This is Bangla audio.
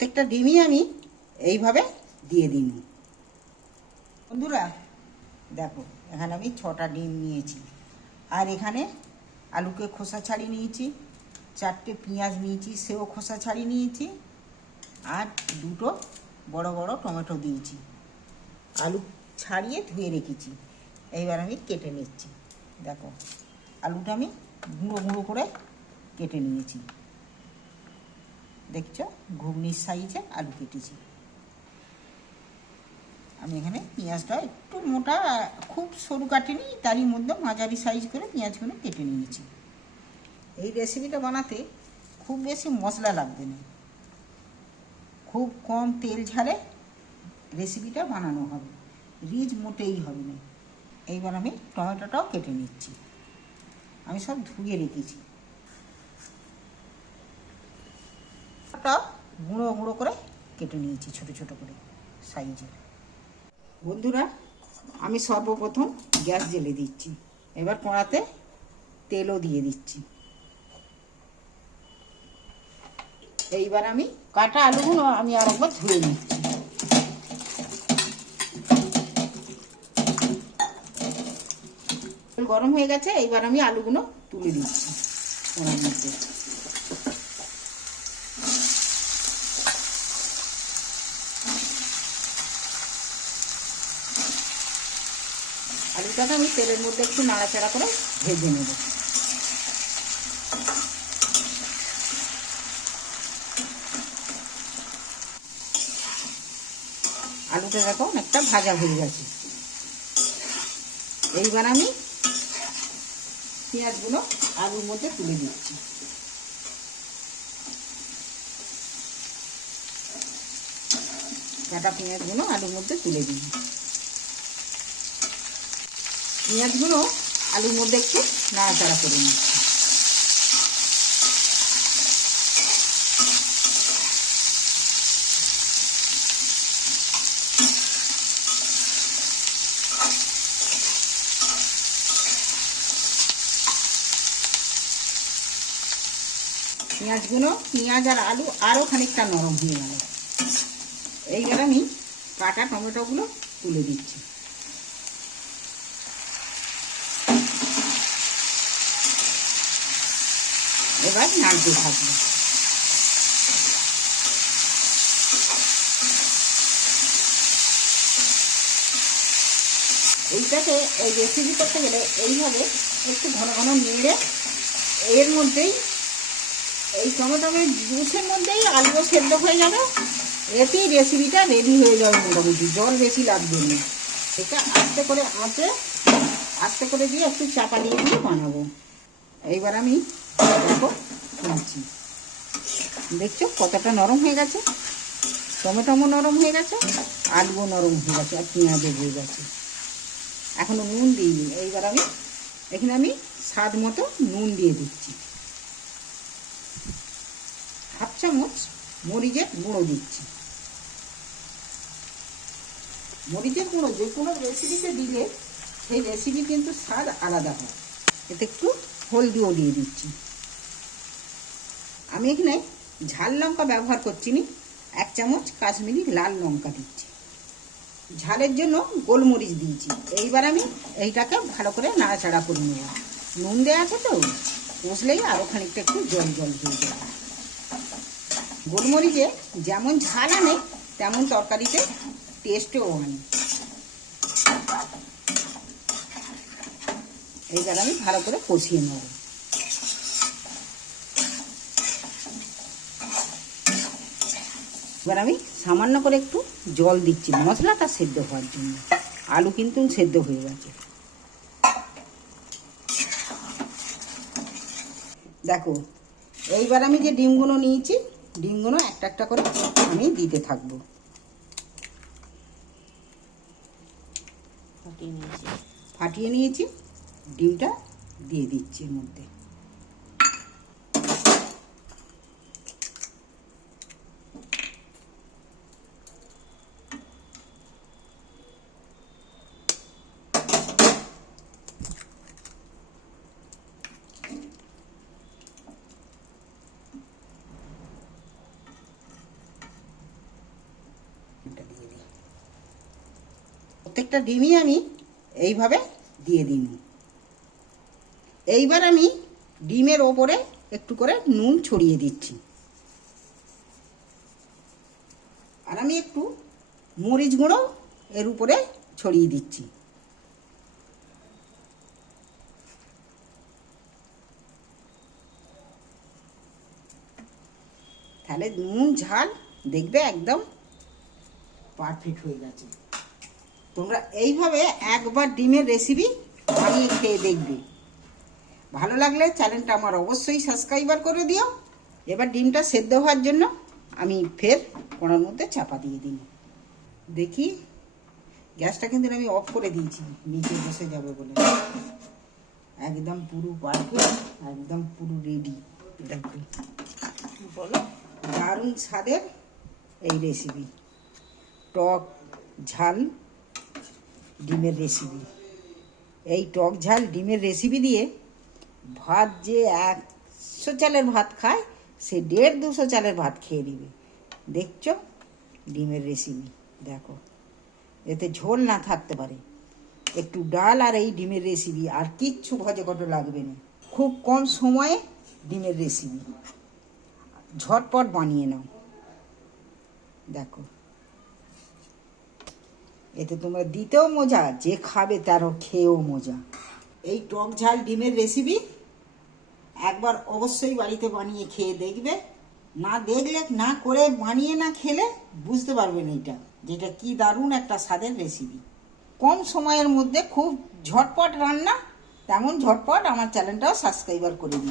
প্রত্যেকটা ডিমই আমি এইভাবে দিয়ে দিন বন্ধুরা, দেখো, এখানে আমি ছটা ডিম নিয়েছি। আর এখানে আলুকে খোসা ছাড়িয়ে নিয়েছি, চারটে পেঁয়াজ নিয়েছি, সেও খোসা ছাড়িয়ে নিয়েছি, আর দুটো বড় বড় টমেটো দিয়েছি। আলু ছাড়িয়ে ধুয়ে রেখেছি। এইবার আমি কেটে নিচ্ছি। দেখো, আলুটা আমি গুঁড়ো গুঁড়ো করে কেটে নিয়েছি। দেখছ? ঘুগনির সাইজে আলু কেটেছি। আমি এখানে পেঁয়াজটা একটু মোটা, খুব সরু কাটিনি, তারই মধ্যে মাঝারি সাইজ করে পেঁয়াজগুলো কেটে নিয়েছি। এই রেসিপিটা বানাতে খুব বেশি মশলা লাগবে না। খুব কম তেল ঝালে রেসিপিটা বানানো হবে। রিচ মোটেই হবে না। এইবার আমি টমেটোটাও কেটে নিচ্ছি। আমি সব ধুয়ে রেখেছি। ওটা গুঁড়ো গুঁড়ো করে কেটে নিয়েছি ছোট ছোট করে, সাইজের। বন্ধুরা, আমি সর্বপ্রথম গ্যাস জ্বেলে দিচ্ছি। এবার কড়াতে তেলও দিয়ে দিচ্ছি। এইবার আমি কাটা আলুগুলো আমি আর একবার ধুয়ে নিচ্ছি। গরম হয়ে গেছে, এইবার আমি আলুগুলো তুলে দিচ্ছি ওনার মধ্যে। আলুটাকে আমি তেলের মধ্যে একটু নাড়াচাড়া করে ভেজে নেব। আলুটা দেখো অনেকটা ভাজা হয়ে গেছে। এইবার আমি পেঁয়াজগুলো আলুর মধ্যে তুলে দিচ্ছি। কাটা পেঁয়াজগুলো আলুর মধ্যে তুলে দিই পেঁয়াজগুলো আলুর মধ্যে একটু নাড়াচাড়া করে নিচ্ছি। পেঁয়াজগুলো, পেঁয়াজ আর আলু আরও খানিকটা নরম হয়ে গেল। এইবার আমি কাটা টমেটোগুলো তুলে দিচ্ছি। এবার নাড়তে থাকব এইটাকে এই রেসিপি করতে গেলে এইভাবে একটু ঘন ঘন নেড়ে এর মধ্যেই এই টমেটোমের জুসের মধ্যেই আলুও সেদ্ধ হয়ে যাবে। এতেই রেসিপিটা রেডি হয়ে যাবে মোটামুটি। জল বেশি লাগবে না। সেটা আস্তে করে আঁচে, আস্তে করে দিয়ে একটু চাপা দিয়ে দিয়ে বানাবো। এইবার আমি খুলছি দেখছ কতটা নরম হয়ে গেছে? টমেটোমো নরম হয়ে গেছে, আলুও নরম হয়ে গেছে, আর পেঁয়াজও হয়ে গেছে। এখনও নুন দিইনি। এইবার আমি, এখানে আমি স্বাদ মতো নুন দিয়ে দিচ্ছি। হাফ চামচ মরিচের গুঁড়ো দিচ্ছি। মরিচের গুঁড়ো যে কোনো রেসিপিতে দিলে সেই রেসিপি কিন্তু স্বাদ আলাদা হয়। এতে একটু হলদিও দিয়ে দিচ্ছি। আমি এখানে ঝাল লঙ্কা ব্যবহার করছি নি। এক চামচ কাশ্মীরি লাল লঙ্কা দিচ্ছি। ঝালের জন্য গোলমরিচ দিয়েছি। এইবার আমি এইটাকে ভালো করে নাড়াচাড়া করে নেব। নুন দেওয়া আছে তো, কষলেই আরও খানিকটা একটু জল জল দিয়ে যাবে গোলমরিচে যেমন ঝাল আনে, তেমন তরকারিতে টেস্টও আনে। এইবার আমি ভালো করে কষিয়ে নেব। এবার আমি সামান্য করে একটু জল দিচ্ছি মশলাটা সেদ্ধ হওয়ার জন্য। আলু কিন্তু সেদ্ধ হয়ে গেছে। দেখো এইবার আমি যে ডিমগুলো নিয়েছি ডিমগুলো একটা একটা করে আমি দিতে থাকব। ফাটিয়ে নিয়েছি। ফাটিয়ে নিয়েছি ডিমটা দিয়ে দিচ্ছি এর মধ্যে। প্রত্যেকটা ডিমই আমি এইভাবে দিয়ে দিন এইবার আমি ডিমের ওপরে একটু করে নুন ছড়িয়ে দিচ্ছি। আর আমি একটু মরিচ গুঁড়ো এর উপরে ছড়িয়ে দিচ্ছি। তাহলে নুন ঝাল দেখবে একদম পারফেক্ট হয়ে গেছে। তোমরা এইভাবে একবার ডিমের রেসিপি বানিয়ে খেয়ে দেখবে। ভালো লাগলে চ্যানেলটা আমার অবশ্যই সাবস্ক্রাইবার করে দিও। এবার ডিমটা সেদ্ধ হওয়ার জন্য আমি ফের কড়ার মধ্যে চাপা দিয়ে দিই। দেখি গ্যাসটা কিন্তু আমি অফ করে দিয়েছি নিচে বসে যাবে বলে। একদম পুরো পারফেক্ট একদম পুরো রেডি দেখো বলো। দারুণ স্বাদের এই রেসিপি টক ঝাল ডিমের রেসিপি এই টক ঝাল ডিমের রেসিপি দিয়ে ভাত যে একশো চালের ভাত খায়, সে দেড় দুশো চালের ভাত খেয়ে নেবে। দেখছ? ডিমের রেসিপি দেখো। এতে ঝোল না থাকতে পারে। একটু ডাল আর এই ডিমের রেসিপি আর কিচ্ছু ভজে কত লাগবে না। খুব কম সময়ে ডিমের রেসিপি ঝটপট বানিয়ে নাও। দেখো। এতে তোমরা দিতেও মজা, যে খাবে তারও খেয়েও মজা। এই টক ঝাল ডিমের রেসিপি একবার অবশ্যই বাড়িতে বানিয়ে খেয়ে দেখবে। না দেখলে, না করে বানিয়ে না খেলে বুঝতে পারবেন এইটা যেটা কি দারুণ একটা স্বাদের রেসিপি কম সময়ের মধ্যে খুব ঝটপট রান্না, তেমন ঝটপট আমার চ্যানেলটাও সাবস্ক্রাইবার করে দিও।